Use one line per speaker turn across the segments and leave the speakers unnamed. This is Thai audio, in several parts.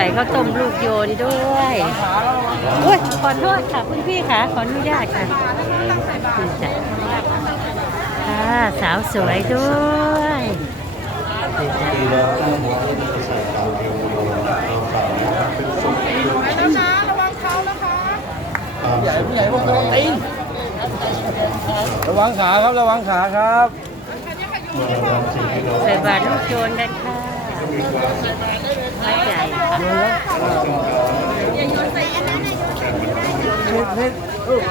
ใส่ข้าวต้มลูกโยนด้วยอุ้ยขอโทษค่ะคุณพี่ค่ะ ขออนุญาตค่ะนี่จ้ะค่ะสาวสวยด้วยนี่จ้ะ
ปีแล้วตั้งหัวที่จะใส่ขาวเรียวโยเราฝากนะครับเป็นสุข
แล้วนะระวังเท้านะคะ
ความ
ใหญ่
สุข
ผู้ใหญ่พวกระวังตีนระวังขาครับ ระวังขาครับ
เมื่อเราทำสิ่งที่เรา
ใส่บาตรลูกโยนกันค่ะ ใหญ่
องการ
นิดนิดลูกร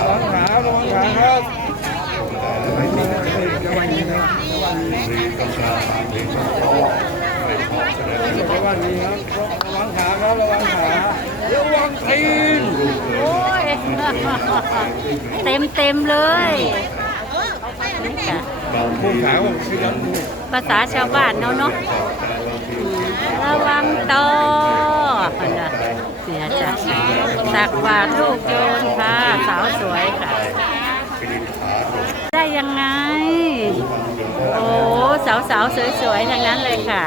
ะวังขาระวังขาครับระวังครับระวัง
มีต้องการมีต้ออไปขอแสดง
ระวังนี้ครับระวังขาครับระวังทีน
เต็มเต็มๆเลย นี่ค่ะ
บาง
พว
ที
กขาผมคือรับมือ
ภาษาชาวบ้านเนาะเนาะระวังตอคนละเนี่ยจ้ะตักบาตรลูกโยนค่ะ สาวสวยค่ะ ได้ยังไง โอ้สาวสาวสวยๆทั้งนั้นเลยค่ะ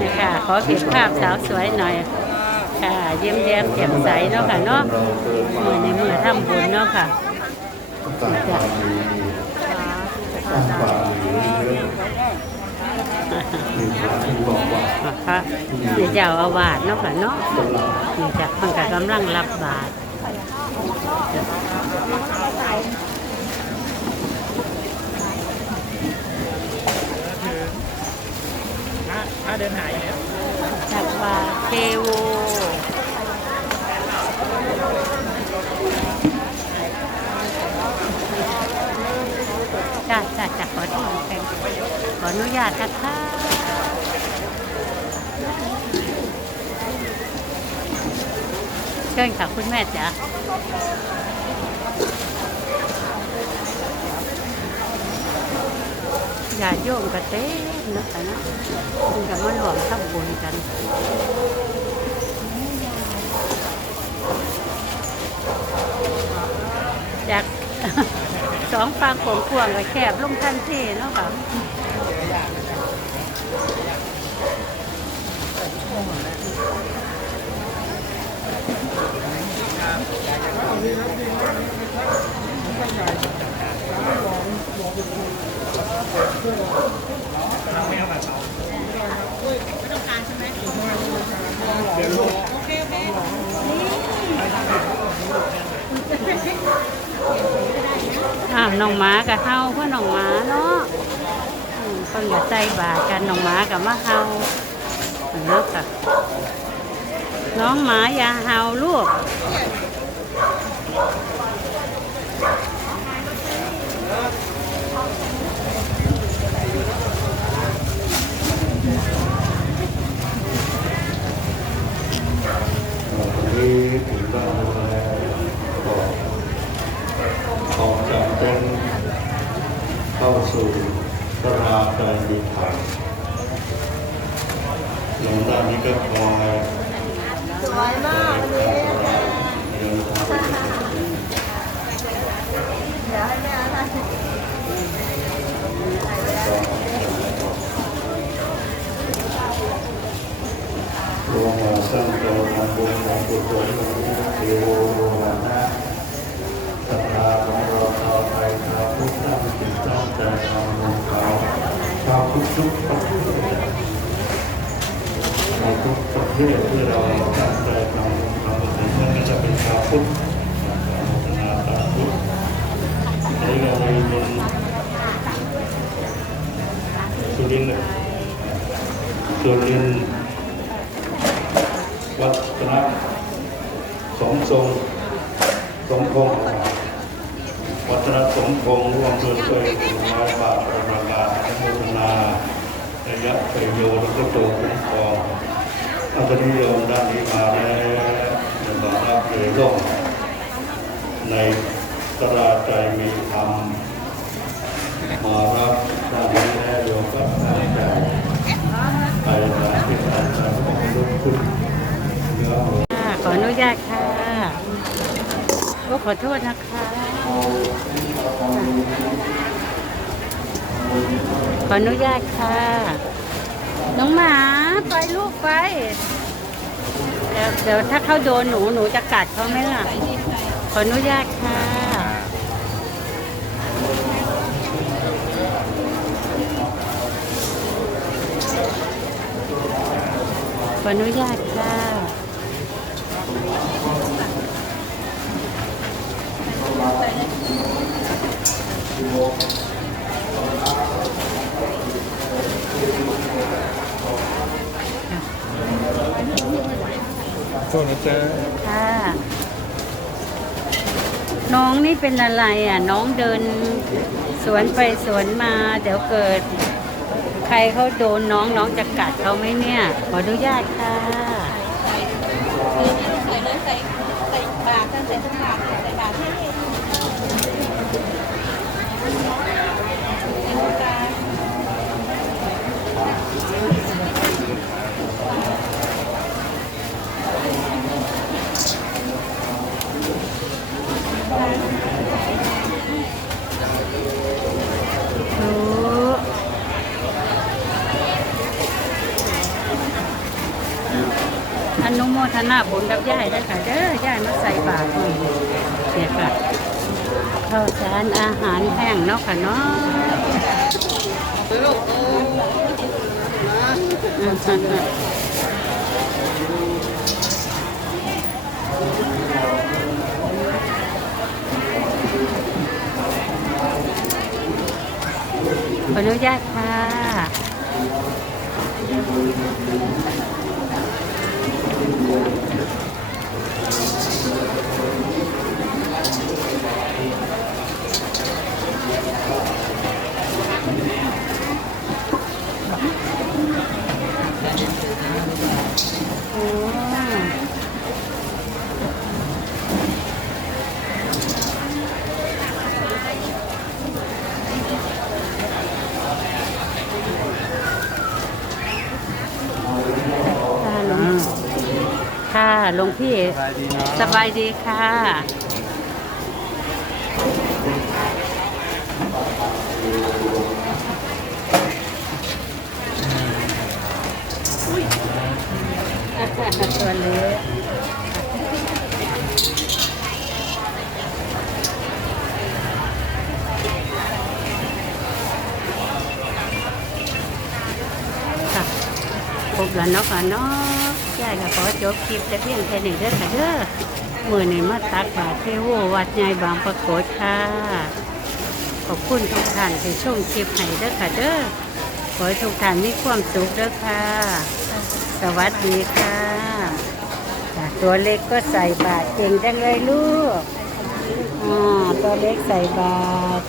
นี่ค่ะขอเก็บภาพสาวสวยหน่อยค่ะเยี่ยมแย้มแจ่มใสเนาะค่ะเนาะมือในมือทำบุญเนาะค่ะ
ต้องการความดีต้องความดีเยอะมีพระที่บอกว่า
ค่ะนี่เจ้าอาวาสเนาะค่ะเนาะ
สลับ
นี่จ้ะเพิ่นก็กำลังรับบาตร
ถ้าเดินหายแล้ว
ตักบาเทโวจ้าจ้าจ้าขอโทษแฟน ขออนุญาตค่ะเชิญค่ะคุณแม่จ๋าอย่าโยมกระเต้นนะคะนะคุณกับมันหลวมทำบุญกันจากสองฟังโขงขวางกับแคบลงทันทีเนาะค่ะ อ้าวน้องหมากับเฮาเพื่อน้องหมาเนาะอืมเพิ่งจะใส่บาตรกันน้องหมากับมาเฮาเนาะค่ะน้องหมาอย่าเฮาลูก
วั ถึงจากเป็นเข้าสู่ราการดีไทยหลวงตานี้ก็คอย
สวยมากวันนี้
เดินทาง
เดี๋ยวให้แม่ถ่าย
รวมมาสร้างตัวทำบุญของบุตรของเทโวโรวานะศรัทธาของเราชาวไทยชาวพุทธตั้งจิตตั้งใจทำบุญเขาชาวพุทธทุกประเทศในทุกประเทศที่เราตั้งใจทำบุญทำบุญนั่นก็จะเป็นชาวพุทธศานาชาพุทธในเราเป็นสุรินทร์เนี่ยสุรินทร์ วัฒนะสมทรงสมพงษ์วัฒนสมพงษ์ร่วมด้วยช่วยถึงร้อยบาทประการโมทนาระยะประโยชน์และก็โตคุ้มครองอาตอนนี้โยมด้านนี้มาแล้วจะมารับเลยร่มในตราใจมีธรรมมารับด้านนี้แล้วโยมก็ตั้ใจไปนะที่การจะบอกลุกขึ้น
ค่ะ ขออนุญาตค่ะโอ้ขอโทษนะคะขออนุญาตค่ะ น้องหมาไปลูกไปเดี๋ยวเดี๋ยวถ้าเขาโดนหนูหนูจะกัดเขาไหมล่ะ ขออนุญาตค่ะขออนุญาตค่ะ
นะจ๊ะ
ค่ะ น้องนี่เป็นอะไรอะ น้องเดินสวนไปสวนมา เดี๋ยวเกิด ใครเขาโดนน้องน้องจะกัดเขาไหมเนี่ย ขออนุญาตค่ะ
ใส่เลยใส่ใส่บาทใส่ทุกบาทใส่บาท
นุโมทนาบุญกับย่ายได้ค่ะเด้อย่ายมาใส่บาตรนี่เนี่ยค่ะข้าวสารอาหารแห้งเนาะค่ะเนาะขออนุญาตค่ะ โอ้ค่ะหลวงค่ะ หลวงพี่
สบายดีเนาะ
สบายดีค่ะตัวเล็กค่ะครบแล้วเนาะค่ะเนาะ ยายก็ขอจบคลิปแต่เพียงแค่นี้เด้อค่ะเด้อมือนี้มาตักบาตรเทโววัดใหญ่บางประกฏค่ะ ขอบคุณทุกท่านที่ชมคลิปให้เด้อค่ะเด้อขอให้ทุกท่านมีความสุขเด้อค่ะ สวัสดีค่ะจ้ะตัวเล็กก็ใส่บาตรเก่งจังเลยลูกอ๋อตัวเล็กใส่บาตร